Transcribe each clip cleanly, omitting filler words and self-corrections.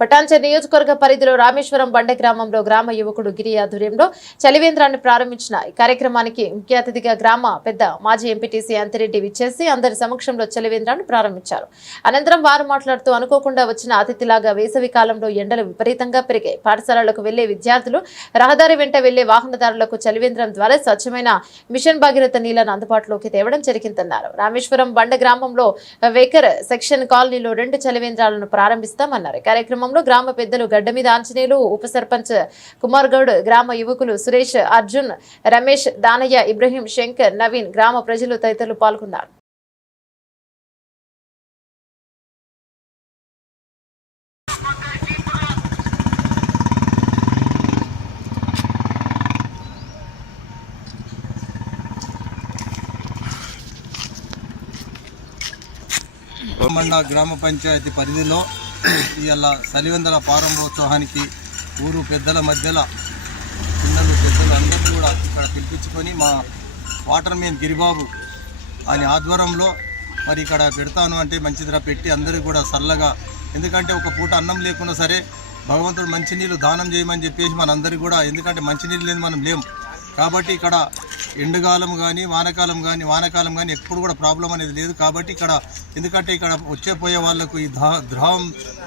పటాన్చెరు నియోజకవర్గ పరిధిలో రామేశ్వరం బండ గ్రామంలో గ్రామ యువకుడు గిరి ఆధ్వర్యంలో చలివేంద్రాన్ని ప్రారంభించిన ఈ కార్యక్రమానికి ముఖ్య అతిథిగా గ్రామ పెద్ద మాజీ ఎంపీటీసీ అంతిరెడ్డి విచ్చేసి అందరి సమక్షంలో చలివేంద్రాన్ని ప్రారంభించారు. అనంతరం వారు మాట్లాడుతూ అనుకోకుండా వచ్చిన అతిథిలాగా వేసవి కాలంలో ఎండలు విపరీతంగా పెరిగాయి. పాఠశాలలకు వెళ్లే విద్యార్థులు, రహదారి వెంట వెళ్లే వాహనదారులకు చలివేంద్రం ద్వారా స్వచ్ఛమైన మిషన్ భగీరథ నీళ్లను అందుబాటులోకి తేవడం జరిగిందన్నారు. రామేశ్వరం బండ గ్రామంలో వేకర్ సెక్షన్ కాలనీలో 2 చలివేంద్రాలను ప్రారంభిస్తామన్నారు. కార్యక్రమంలో గ్రామ పెద్దలు గడ్డమీద ఆంజనేయులు, ఉప సర్పంచ్ కుమార్ గౌడ్, గ్రామ యువకులు సురేష్, అర్జున్, రమేష్, దానయ్య, ఇబ్రహీం, శంకర్, నవీన్, గ్రామ ప్రజలు తదితరులు పాల్గొన్నారు. మండ గ్రామ పంచాయతీ పరిధిలో ఇవాళ చలివేంద్రాల ప్రారంభోత్సవానికి ఊరు పెద్దల మధ్యలో పిల్లలు పెద్దలు అందరినీ కూడా ఇక్కడ పిలిపించుకొని మా వాటర్ మెయిన్ గిరిబాబు ఆయన ఆధ్వర్యంలో మరి ఇక్కడ పెడతాను అంటే మంచిదిరా పెట్టి అందరికీ కూడా చల్లగా, ఎందుకంటే ఒక పూట అన్నం లేకున్నా సరే భగవంతుడు మంచినీళ్ళు దానం చేయమని చెప్పేసి మనందరికీ కూడా, ఎందుకంటే మంచినీళ్ళు లేని మనం లేం కాబట్టి ఇక్కడ ఎండుకాలం కానీ వానకాలం కానీ ఎప్పుడు కూడా ప్రాబ్లం అనేది లేదు. కాబట్టి ఇక్కడ ఎందుకంటే ఇక్కడ వచ్చే పోయే వాళ్ళకు ఈ ద్రవం,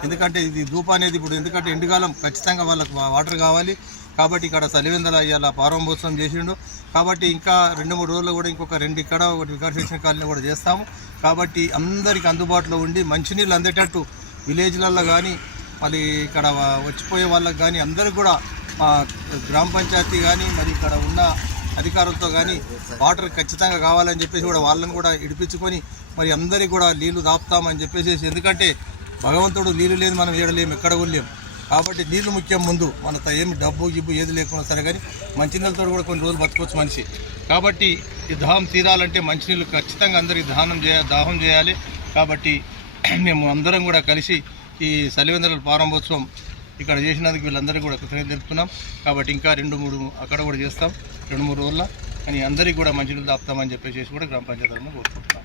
ఎందుకంటే ఇది ధూప అనేది ఇప్పుడు ఎందుకంటే ఎండుకాలం ఖచ్చితంగా వాళ్ళకు వాటర్ కావాలి. కాబట్టి ఇక్కడ చలివేంద్ర ఇవాళ ప్రారంభోత్సవం చేసిండు. కాబట్టి ఇంకా 2-3 రోజుల్లో కూడా ఇంకొక 2 ఇక్కడ ఒకటి వికర్షణ కాలనీ కూడా చేస్తాము. కాబట్టి అందరికీ అందుబాటులో ఉండి మంచినీళ్ళు అందేటట్టు విలేజ్లలో కానీ మళ్ళీ ఇక్కడ వచ్చిపోయే వాళ్ళకి కానీ అందరికీ కూడా మా గ్రామ పంచాయతీ కానీ మరి ఇక్కడ ఉన్న అధికారులతో కానీ వాటర్ ఖచ్చితంగా కావాలని చెప్పేసి కూడా వాళ్ళని కూడా ఇడిపించుకొని మరి అందరికీ కూడా నీళ్లు దాపుతామని చెప్పేసి, ఎందుకంటే భగవంతుడు నీళ్ళు లేదు మనం ఏడలేము, ఎక్కడ వెళ్ళలేము. కాబట్టి నీళ్లు ముఖ్యం. ముందు మన ఏమి డబ్బు గిబ్బు ఏది లేకుండా సరే కానీ మంచినీళ్ళతో కూడా కొన్ని రోజులు బతకొచ్చు మనిషి. కాబట్టి ఈ దాహం తీరాలంటే మంచినీళ్ళు ఖచ్చితంగా అందరికీ దాహం చేయాలి. కాబట్టి మేము అందరం కూడా కలిసి ఈ చలివేంద్రాల ప్రారంభోత్సవం ఇక్కడ చేసినందుకు వీళ్ళందరికీ కూడా కృతజ్ఞత తెలుపుతున్నాం. కాబట్టి ఇంకా 2-3 అక్కడ కూడా చేస్తాం 2-3 రోజుల్లో, కానీ అందరికీ కూడా మంచినీళ్ళు దాపుతామని చెప్పేసి కూడా గ్రామ పంచాయతీ కోరుకుంటున్నాం.